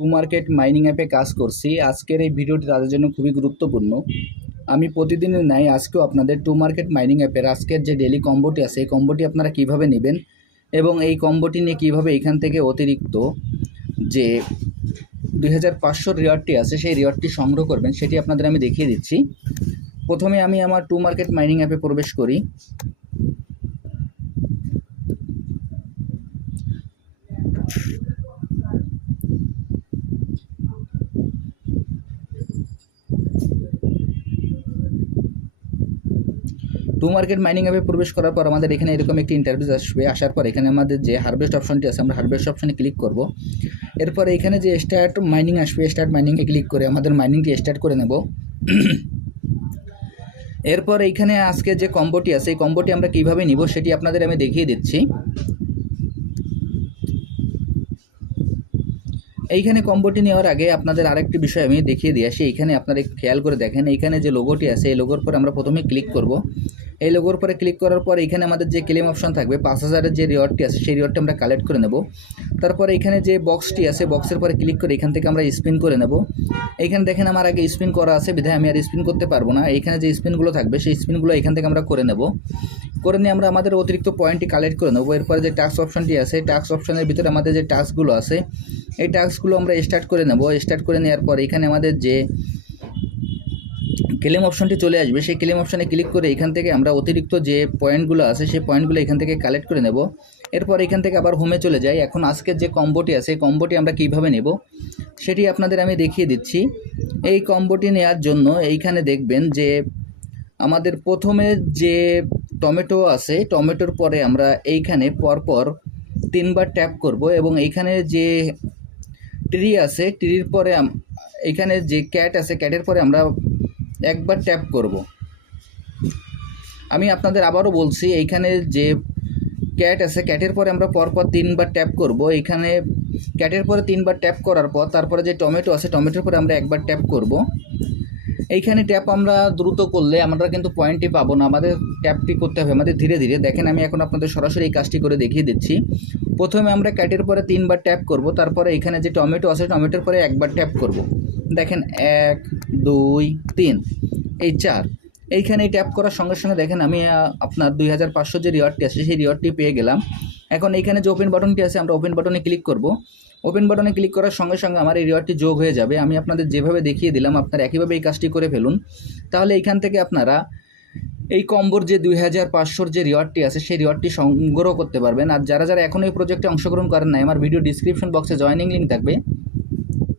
To market mining অ্যাপে কাজ করছি। আজকের এই ভিডিওটি তাদের জন্য খুবই গুরুত্বপূর্ণ। আমি প্রতিদিনের নাই আজকেও আপনাদের টু মার্কেট মাইনিং অ্যাপের আজকের যে ডেলি কম্বোটি আছে, এই কম্বোটি আপনারা কীভাবে নেবেন এবং এই কম্বোটি নিয়ে কীভাবে এখান থেকে অতিরিক্ত যে দুই হাজার পাঁচশোর রিওয়ার্ডটি আছে, সেই রিওয়ার্ডটি সংগ্রহ করবেন, সেটি আপনাদের আমি দেখিয়ে দিচ্ছি। প্রথমে আমি আমার টু মার্কেট মাইনিং অ্যাপে প্রবেশ করি। টু মার্কেট মাইনিং অ্যাপে প্রবেশ করার পর আমাদের এখানে এরকম একটি ইন্টারভিউ আসবে। আসার পর এখানে আমাদের যে হারভেস্ট অপশনটি আছে, আমরা হারভেস্ট অপশনে ক্লিক করব। এরপর এখানে যে স্টার্ট মাইনিং আসবে স্টার্ট মাইনিংয়ে ক্লিক করে আমাদের মাইনিংটি স্টার্ট করে নেব। এরপর এইখানে আজকে যে কম্বোটি আছে, এই কম্বোটি আমরা কীভাবে নিব সেটি আপনাদের আমি দেখিয়ে দিচ্ছি। এইখানে কম্বোটি নেওয়ার আগে আপনাদের আরেকটি বিষয় আমি দেখিয়ে দিয়ে আসি এইখানে আপনারা খেয়াল করে দেখেন। এইখানে যে লোগোটি আছে, এই লোগোর পর আমরা প্রথমে ক্লিক করব। এই লোগোর পরে ক্লিক করার পর এখানে আমাদের যে ক্লেম অপশন থাকবে, পাঁচ হাজারের যে রিওয়ার্ডটি আছে, সেই রিওয়ার্ডটি আমরা কালেক্ট করে নেব। তারপরে এখানে যে বক্সটি আছে বক্সের পরে ক্লিক করে এখান থেকে আমরা স্পিন করে নেব। এইখানে দেখেন আমার আগে স্পিন করা আছে, বিধায় আমি আর স্পিন করতে পারব না। এইখানে যে স্পিনগুলো থাকবে, সেই স্পিনগুলো এখান থেকে আমরা করে নেব। করে নিয়ে আমরা আমাদের অতিরিক্ত পয়েন্টটি কালেক্ট করে নেব। এরপরে যে টাস্ক অপশনটি আছে টাস্ক অপশনের ভিতরে আমাদের যে টাস্কগুলো আছে, এই টাস্কগুলো আমরা স্টার্ট করে নেব। স্টার্ট করে নেওয়ার পর এখানে আমাদের যে ক্লেম অপশনটি চলে আসবে। সেই ক্লেম অপশনে ক্লিক করে এখান থেকে আমরা অতিরিক্ত যে পয়েন্টগুলো আছে, সেই পয়েন্টগুলো এখান থেকে কালেক্ট করে নেব। এরপর এখান থেকে আবার হোমে চলে যাই। এখন আজকের যে কম্বোটি আছে কম্বোটি আমরা কীভাবে নেব? সেটি আপনাদের আমি দেখিয়ে দিচ্ছি। এই কম্বোটি নেওয়ার জন্য এইখানে দেখবেন যে আমাদের প্রথমে যে টমেটো আছে, টমেটোর পরে আমরা এইখানে পরপর তিনবার ট্যাপ করব এবং এইখানে যে ট্রি আছে ট্রির পরে এইখানে যে ক্যাট আছে ক্যাটের পরে আমরা একবার ট্যাপ করব। আমি আপনাদের আবারও বলছি, এইখানে যে ক্যাট আছে ক্যাটের পরে আমরা পরপর তিনবার ট্যাপ করব। এইখানে ক্যাটের পরে তিনবার ট্যাপ করার পর, তারপরে যে টমেটো আছে, টমেটোর পরে আমরা একবার ট্যাপ করব। এইখানে ট্যাপ আমরা দ্রুত করলে আমরা কিন্তু পয়েন্টটি পাবো না। আমাদের ট্যাপটি করতে হবে। আমাদের ধীরে ধীরে দেখেন, আমি এখন আপনাদের সরাসরি এই কাজটি করে দেখিয়ে দিচ্ছি। প্রথমে আমরা ক্যাটের পরে তিনবার ট্যাপ করব, তারপরে এখানে যে টমেটো আছে, টমেটোর পরে একবার ট্যাপ করব। দেখেন এক, দুই, তিন। এই চার। এইখানে ট্যাপ করার সঙ্গে সঙ্গে দেখেন আমি আপনার দুই হাজার পাঁচশো যে রিওয়ার্ডটি আছে, সেই রিওয়ার্ডটি পেয়ে গেলাম। এখন এইখানে যে ওপেন বাটনটি আছে, আমরা ওপেন বাটনে ক্লিক করব। ওপেন বাটনে ক্লিক করার সঙ্গে সঙ্গে আমার এই রিওয়ার্ডটি যোগ হয়ে যাবে। আমি আপনাদের যেভাবে দেখিয়ে দিলাম, আপনারা একইভাবে এই কাজটি করে ফেলুন। তাহলে এইখান থেকে আপনারা এই কম্বোর যে দুই হাজার পাঁচশোর যে রিওয়ার্ডটি আছে, সেই রিওয়ার্ডটি সংগ্রহ করতে পারবেন। আর যারা যারা এখনও এই প্রজেক্টে অংশগ্রহণ করেন নাই, আমার ভিডিও ডিসক্রিপশন বক্সে জয়েনিং লিঙ্ক থাকবে।